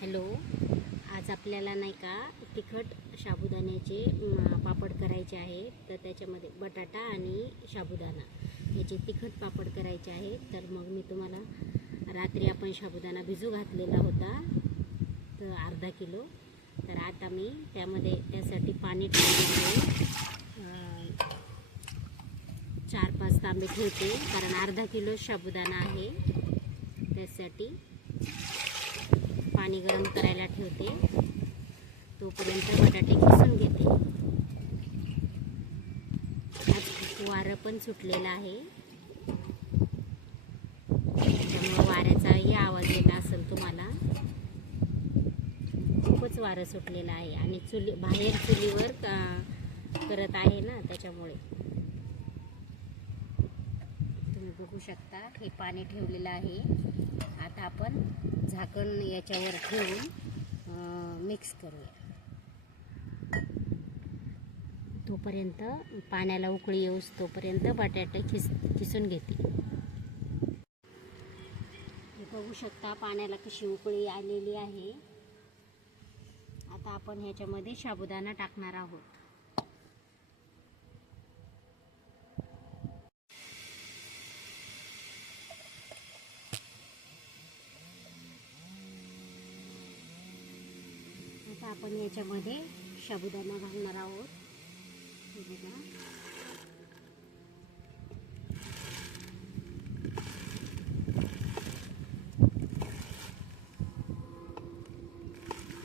Hello. आज आपल्याला नाही का तिखट साबुदाण्याचे पापड करायचे आहे. तर त्याच्यामध्ये बटाटा आणि साबुदाणा. याचे तिखट पापड करायचे आहेत तर मग मी तुम्हाला रात्री आपण साबुदाणा भिजू घातलेला होता. तर अर्धा किलो. तर आता मी त्यामध्ये त्यासाठी पाणी ठेवले चार पाच तांबे ठेवते. कारण अर्धा किलो साबुदाणा आहे. त्यासाठी पाणी गरम करायला ठेवते. तोपर्यंत बटाटे किसून घेते. आज वारं पण सुटलेलं आहे. त्यामुळे वाऱ्याचाही आवाज येत असेल तुम्हाला. खूपच वारं सुटलेलं आहे आणि चुली बाहेर चुलीवर करत आहे ना त्याच्यामुळे. शकता. हे पाणी ठेवलेलं आहे. आता आपण झाकण याच्यावर ठेवून मिक्स करूया. तोपर्यंत पाण्याला उकळी येऊस तोपर्यंत बटाटे खिस खिसून घेते. हे बघू शकता पाण्याला कशी उकळी आलेली आहे. आता आपण ह्याच्यामध्ये साबुदाणा टाकणार आहोत. आता आपण याच्यामध्ये साबुदाणा घालणार आहोत. बघा.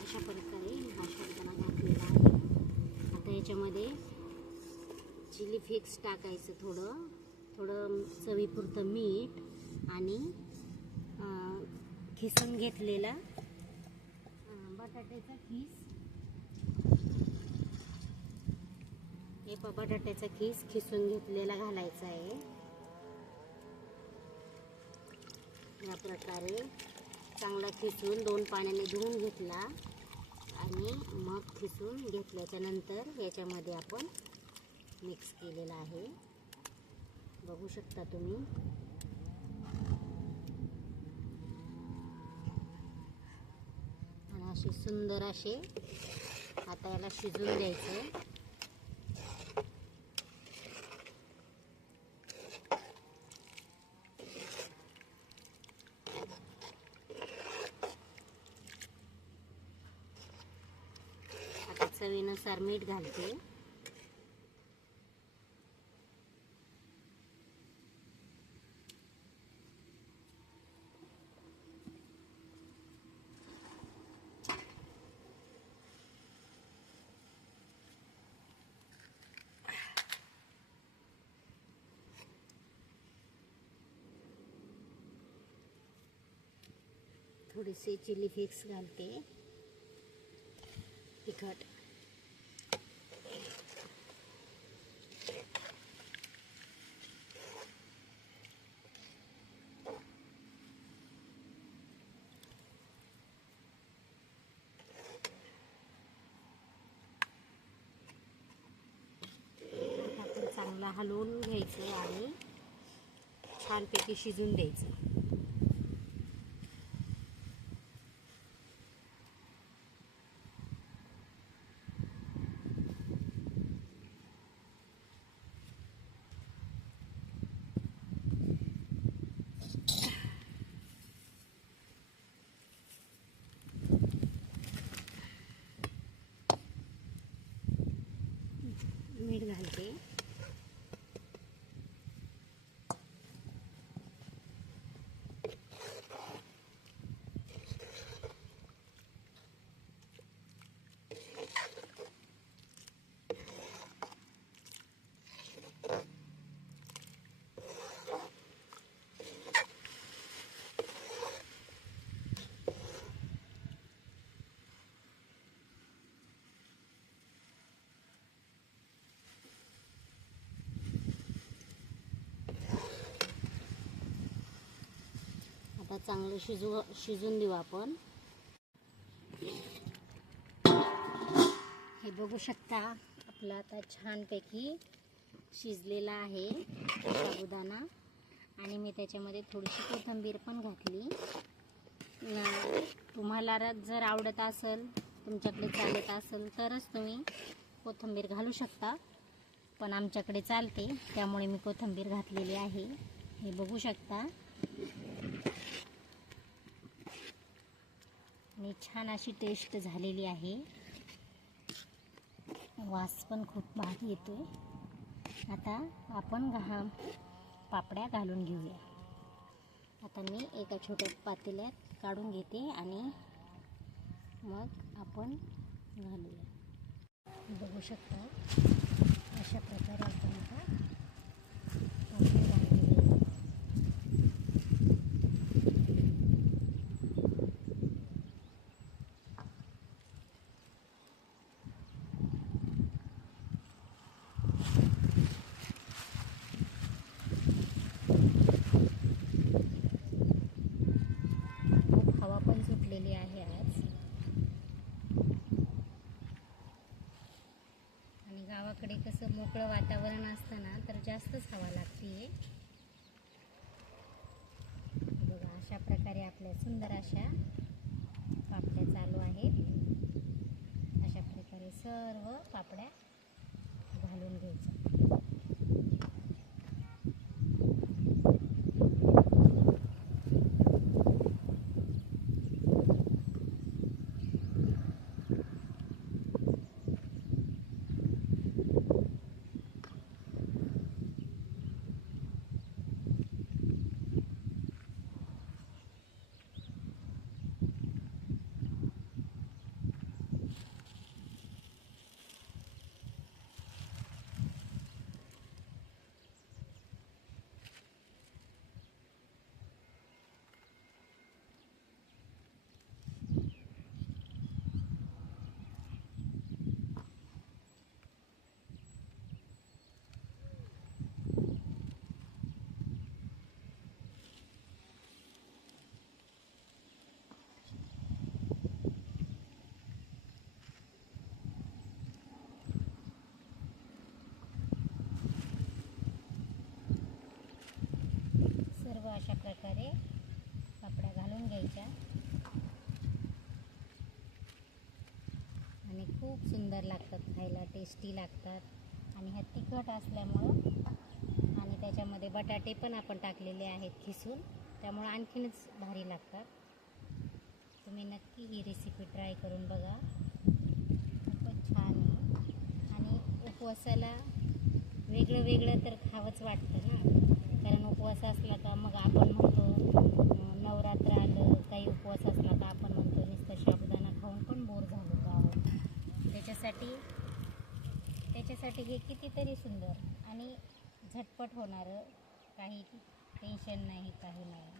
अशा प्रकारे हा साबुदाणा घातलेला आहे. आता याच्यामध्ये चिली फिक्स टाकायचं थोडं. थोडं चवीपुरतं मीठ आणि खिसून घेतलेला बटाट्याचा खीस हे प- बटाट्याचा खीस खिसून घेतलेला घालायचा आहे. या प्रकारे चांगला खिसून दोन पाण्याने धुवून घेतला आणि मग खिसून घेतल्याच्या नंतर याच्यामध्ये आपण मिक्स केलेला आहे. बघू शकता तुम्ही. असे सुंदर असे आता याला शिजून द्यायचं आता चवीनुसार मीठ घालते. थोडेसे चिली फ्लेक्स घालते. तिखट. चांगला हलवून घ्यायचं आणि छानपैकी शिजून द्यायचं. मीठ घालते चांगलं शिजू शिजून देऊ आपण. हे बघू शकता आपला आता छानपैकी शिजलेला आहे साबुदाणा. आणि मी त्याच्यामध्ये थोडीशी कोथिंबीर पण घातली. तुम्हाला जर आवडत असेल तुमच्याकडे चालत असेल तरच तुम्ही कोथिंबीर घालू शकता. पण आमच्याकडे चालते त्यामुळे मी कोथिंबीर घातलेली आहे. हे बघू शकता. छान अशी टेस्ट झालेली आहे. वास पण खूप भारी येतोय. आता आपण घा पापड्या घालून घेऊया. आता मी एका छोट्या पातेल्यात काढून घेते आणि मग आपण घालूया. बघू शकता अशा प्रकारे आपण आता पापड्या घालून घेऊया खूप हवा पण सुटलेली आहे आज आणि गावाकडे कसं मोकळं वातावरण असतं ना तर जास्तच हवा लागते बघा अशा प्रकारे आपल्या सुंदर अशा पापड्या चालू आहेत. अशा प्रकारे सर्व पापड्या घालून घ्यायच्या सर्व अशा प्रकारे पापड्या घालून घ्यायच्या आणि खूप सुंदर लागतात खायला टेस्टी लागतात. आणि ह्या तिखट असल्यामुळं आणि त्याच्यामध्ये बटाटे पण आपण टाकलेले आहेत खिसून. त्यामुळं आणखीनच भारी लागतात. तुम्ही नक्की ही रेसिपी ट्राय करून बघा. खूपच छान आहे. आणि उपवासाला वेगळं वेगळं तर खावंच वाटतं ना. कारण उपवास असला का मग आपण म्हणतो नवरात्र आलं काही उपवास असला का आपण म्हणतो नुसतं शाबुदाना खाऊन पण बोर झालो आहोत. त्याच्यासाठी त्याच्यासाठी हे कितीतरी सुंदर आणि झटपट होणारं काही टेन्शन नाही काही नाही.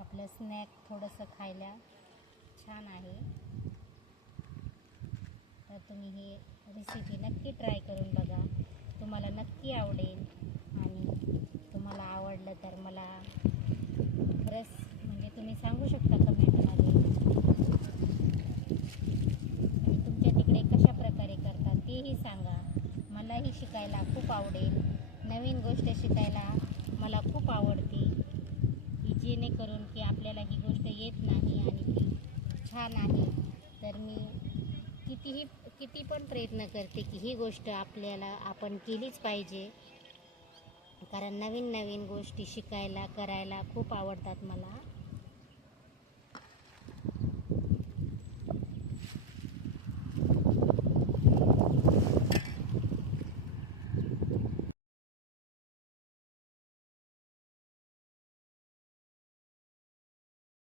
आपलं स्नॅक थोडंसं खायला छान आहे. तर तुम्ही ही रेसिपी नक्की ट्राय करून बघा तुम्हाला नक्की आवडेल आणि तुम्हाला आवडलं तर मला खरंच म्हणजे तुम्ही सांगू शकता कमेंटमध्ये आणि तुमच्या तिकडे कशा प्रकारे करतात तेही सांगा मलाही शिकायला खूप आवडेल नवीन गोष्ट शिकायला मला खूप आवडते. की जेणेकरून की आपल्याला ही गोष्ट येत नाही आणि ती छान आहे. तर मी कितीही किती पण प्रयत्न करते की ही गोष्ट आपल्याला आपण केलीच पाहिजे. कारण नवीन नवीन गोष्टी शिकायला करायला खूप आवडतात मला.